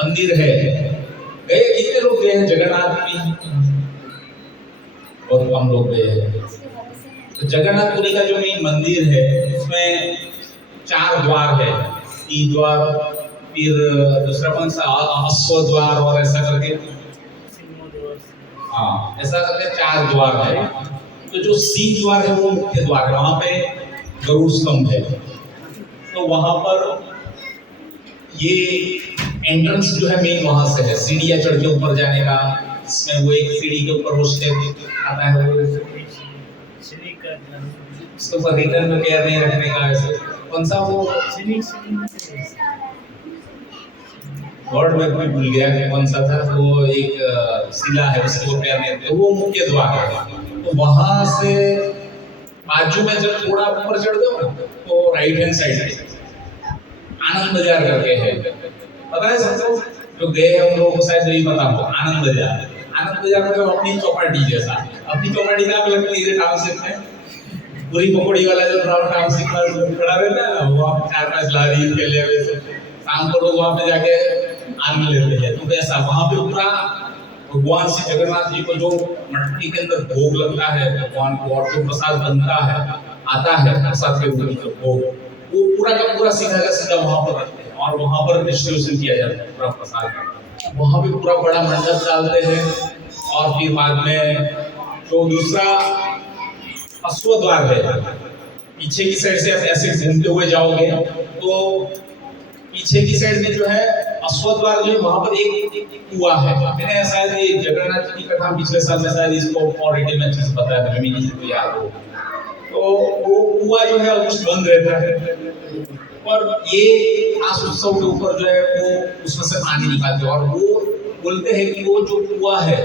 मंदिर है, गए कितने लोग गए हैं जगन्नाथ में? बहुत कम लोग गए हैं। तो जगन्नाथपुरी का जो मेन मंदिर है उसमें 4 द्वार है, ई द्वार, फिर दूसरा कौन सा अश्व द्वार और ऐसा करके, हाँ ऐसा करके 4 द्वार है। तो जो सी द्वार है वो मुख्य द्वार है, वहां पे गरुड़ स्तंभ है। तो वहां पर ये एंट्रेंस जो है मेन वहां से है, सीढ़ियां चढ़ के ऊपर जाने का। इसमें वो एक सीढ़ी के ऊपर वो स्टेप आता है, वो उसके ऊपर रिटर्न में पैर नहीं रखने का, ऐसे कौन सा वो वर्ड में कोई भूल गया कि कौन सा था, वो एक शिला है उसके ऊपर पैर नहीं रखते, वो मुख्य द्वार है। तो वहां से बाजू में जब थोड़ा ऊपर चढ़ दो तो राइट हैंड साइड पे आनंद बाजार करके है, पता है सबको जो गए हैं उन लोगों को शायद यही पता हो। आनंद बाजार, आनंद बाजार मतलब अपनी चौपाटी जैसा, अपनी चौपाटी का लगती है टाउनशिप में, पूरी पकौड़ी वाला जो टाउनशिप में खड़ा रहता है ना, वहाँ 4-5 लारी केले वैसे शाम को लोग वहाँ पे जाके आनंद लेते हैं। तो वैसा वहाँ पे पूरा भगवान श्री जगन्नाथ जी को जो मटकी के अंदर भोग लगता है भगवान को, और जो प्रसाद बनता है आता है प्रसाद के ऊपर भोग, वो पूरा का पूरा सीधा का सीधा वहाँ पर रखते हैं और वहाँ पर डिस्ट्रीब्यूशन किया जाता है पूरा प्रसाद का। वहाँ पे पूरा बड़ा मंडप डालते हैं। और फिर बाद में जो दूसरा अश्व द्वार है, पीछे की साइड से ऐसे घूमते हुए जाओगे तो पीछे की साइड में जो है अश्व द्वार जो है वहां पर एक कुआं है। मैंने शायद ये जगन्नाथ जी की कथा पिछले साल में शायद इसको और डिटेल में अच्छे से बताया था, मैं किसी को याद हो। तो वो कुआं जो है कुछ बंद रहता है और ये खास उत्सव के ऊपर जो है वो उसमें से पानी निकालते हैं। और वो बोलते हैं कि वो जो कुआं है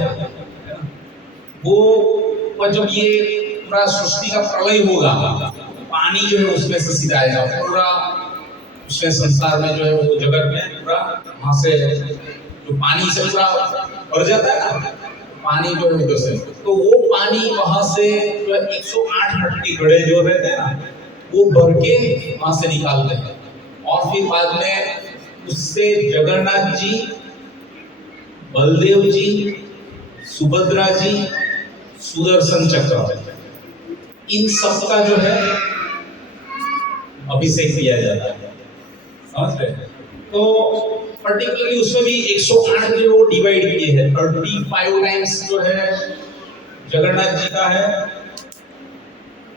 वो जब ये पूरा सृष्टि का प्रलय होगा पानी जो है उसमें से सीधा आएगा पूरा, उसमें संसार में जो है वो जगत में पूरा वहां से जो पानी से पूरा भर जाता है ना, पानी जो है उधर से, तो वो पानी वहां से जो 108 मटकी घड़े जो रहते हैं ना वो भर के वहां से निकालते हैं। और फिर बाद में उससे जगन्नाथ जी, बलदेव जी, सुभद्रा जी, सुदर्शन चक्र, इन सब का जो है अभिषेक किया जाता है, समझ रहे? तो पर्टिकुलरली उसमें भी 108 जो वो डिवाइड किए हैं, 35 टाइम्स जो है जगन्नाथ जी का है,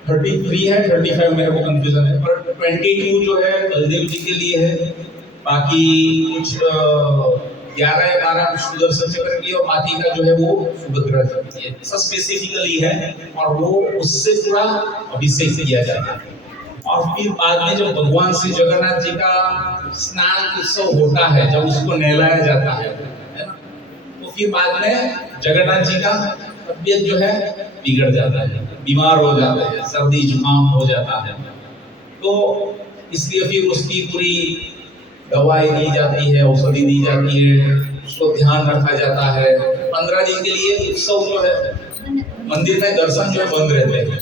33 है, 35 मेरे को कंफ्यूजन है, पर 22 जो है बलदेव जी के लिए है, बाकी कुछ 11 या 12 सुदर्शन चक्र की और बाकी का जो है वो सुभद्रा जी की है। सब स्पेसिफिकली है और वो उससे पूरा अभिषेक किया जाता है। और फिर बाद में जब भगवान श्री जगन्नाथ जी का स्नान उत्सव होता है, जब उसको नहलाया जाता है ना, तो फिर बाद में जगन्नाथ जी का तबीयत जो है बिगड़ जाता है, बीमार हो जाता है, सर्दी जुकाम हो जाता है। तो इसलिए फिर उसकी पूरी दवाई दी जाती है, औषधि दी जाती है, उसको ध्यान रखा जाता है। 15 दिन के लिए उत्सव जो है मंदिर में दर्शन जो बंद रहते हैं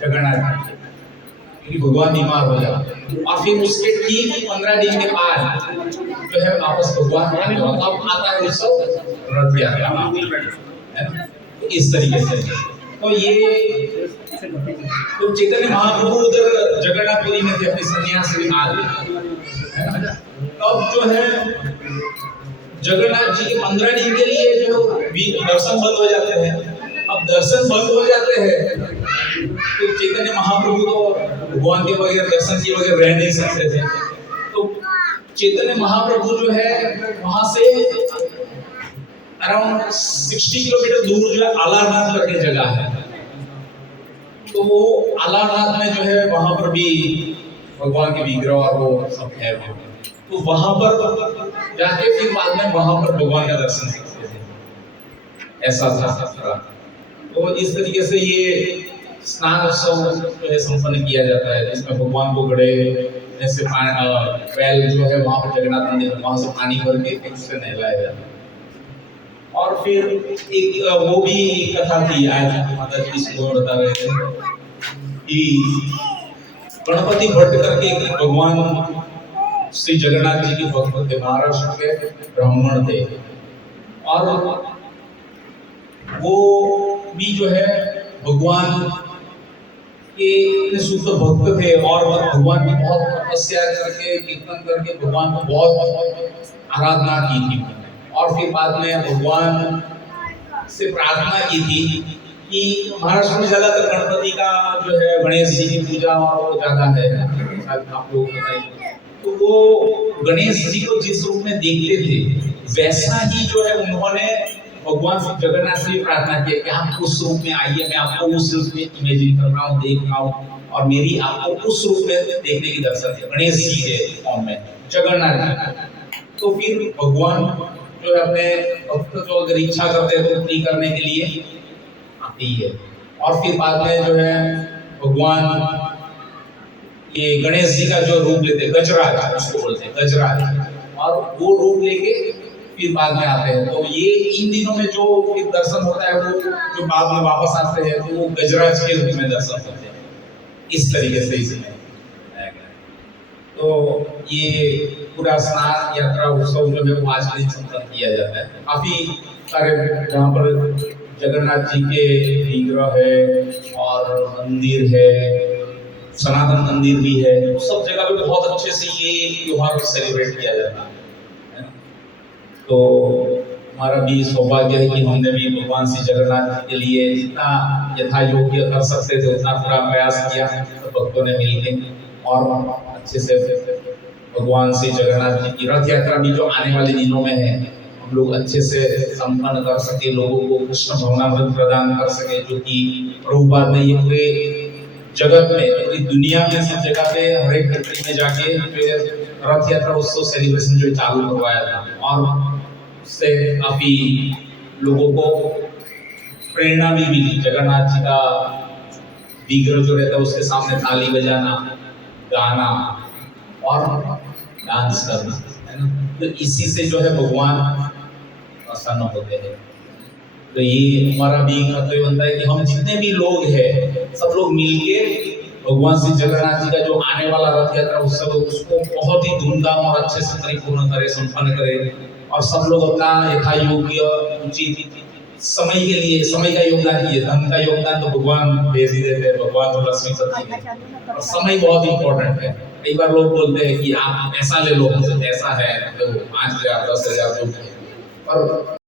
जगन्नाथ, क्योंकि भगवान बीमार हो जाते हैं। और फिर उसके ठीक 15 दिन के बाद जो है वापस भगवान अब आता है उत्सव रथ यात्रा, इस तरीके से। तो ये तो चैतन्य महाप्रभु उधर जगन्नाथपुरी में थे अपने सन्यास के बाद, अब जो है जगन्नाथ जी के 15 दिन के लिए जो दर्शन बंद हो जाते हैं। अब दर्शन बंद हो जाते हैं तो चैतन्य महाप्रभु तो भगवान के बगैर दर्शन के बगैर रह नहीं सकते थे। तो चैतन्य महाप्रभु जो है वहां से अराउंड 60 किलोमीटर दूर जो है आलारनाथ करके जगह है, तो वो आलारनाथ में जो है वहां पर भी भगवान के विग्रह और वो सब है, तो वहां पर जाके फिर बाद में वहां पर भगवान का दर्शन करते थे, ऐसा था। तो इस तरीके से ये स्नान उत्सव जो है संपन्न किया जाता है, जिसमें भगवान को घड़े जैसे बैल जो है वहां पर जगन्नाथ मंदिर में वहां से पानी भर के फिर उससे नहलाया जाता है। और फिर एक वो भी कथा थी, आज माता जी इसको बता रहे थे कि गणपति भट्ट करके भगवान श्री जगन्नाथ जी के भक्त थे, महाराष्ट्र के ब्राह्मण थे। और वो भी जो है भगवान के इतने शुद्ध भक्त थे और भगवान की बहुत तपस्या करके कीर्तन करके भगवान को बहुत आराधना की थी। और फिर बाद में भगवान से प्रार्थना की थी कि महाराष्ट्र में ज्यादातर गणपति का जो है गणेश जी की पूजा और ज्यादा है, आप लोग बताइए। तो वो गणेश जी को जिस रूप में देखते थे वैसा ही जो है उन्होंने भगवान से जगन्नाथ से भी प्रार्थना की कि आप उस रूप में आइए, मैं आपको उस रूप में इमेजिन कर रहा हूँ, देख रहा हूँ और मेरी आपको उस रूप में देखने की दर्शन है गणेश जी के फॉर्म में, जगन्नाथ जी। तो फिर भगवान जो है अपने भक्त जो अगर इच्छा करते हैं तो पूरी करने के लिए आते ही है। और फिर बाद में जो है भगवान ये गणेश जी का जो रूप लेते, गजराज उसको बोलते हैं, गजराज, और वो रूप लेके फिर बाद में आते हैं। तो ये इन दिनों में जो फिर दर्शन होता है वो जो बाद में वापस आते हैं तो वो गजराज के रूप में दर्शन होते हैं, इस तरीके से इसमें। तो ये पूरा स्नान यात्रा उत्सव जो है वो आज के दिन संपन्न किया जाता है। काफी सारे जहाँ पर जगन्नाथ जी के विग्रह है और मंदिर है, सनातन मंदिर भी है, सब जगह पे बहुत अच्छे से ये त्योहार सेलिब्रेट किया जाता है। तो हमारा भी सौभाग्य है कि हमने भी भगवान श्री जगन्नाथ जी के लिए जितना यथा योग्य कर सकते थे उतना पूरा प्रयास किया, तो भक्तों ने मिलकर और अच्छे से भगवान श्री जगन्नाथ जी की रथ यात्रा भी जो आने वाले दिनों में है हम लोग अच्छे से संपन्न कर सके, लोगों को कृष्ण भवनामृत प्रदान कर सके, जो कि प्रभुपाद ने ये पूरे जगत में, पूरी दुनिया में सब जगह पे हर एक कंट्री में जाके रथ यात्रा उत्सव सेलिब्रेशन जो चालू करवाया था और उससे काफी लोगों को प्रेरणा भी मिली। जगन्नाथ जी का विग्रह जो रहता है उसके सामने ताली बजाना, गाना और डांस करना, है ना। तो इसी से जो है भगवान प्रसन्न होते हैं। तो ये हमारा भी कर्तव्य बनता है कि हम जितने भी लोग हैं सब लोग मिलके भगवान श्री जगन्नाथ जी का जो आने वाला रथ यात्रा उत्सव है उसको बहुत ही धूमधाम और अच्छे से परिपूर्ण करे, संपन्न करे और सब लोग अपना यथा योग्य उचित समय के लिए समय का योगदान दिए। धन का योगदान तो भगवान भेज ही देते हैं, भगवान तो लक्ष्मीपति है और समय बहुत इंपॉर्टेंट है। कई बार लोग बोलते हैं कि आप ऐसा ले लो, ऐसा है तो 5,000 10,000 और